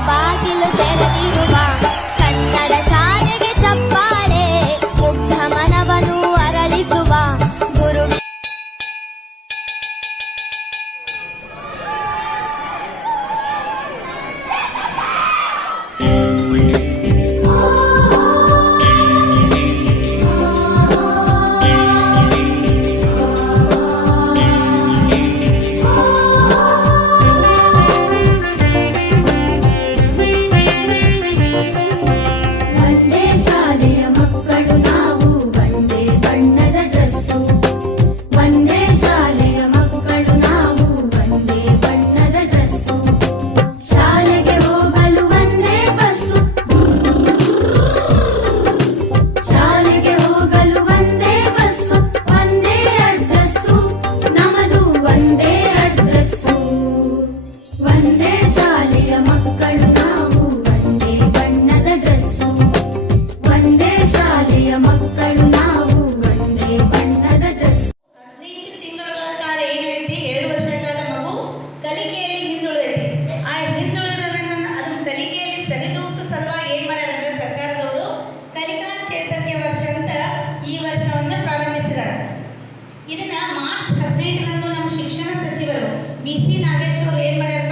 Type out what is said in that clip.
ಬಾಗಿಲು ತೆರೆದಿರುವ ಹದಿನೆಂಟರಂದು ನಮ್ಮ ಶಿಕ್ಷಣ ಸಚಿವರು ಬಿ ಸಿ ನಾಗೇಶ್ ಅವರು ಏನ್ ಮಾಡ್ಯಾರ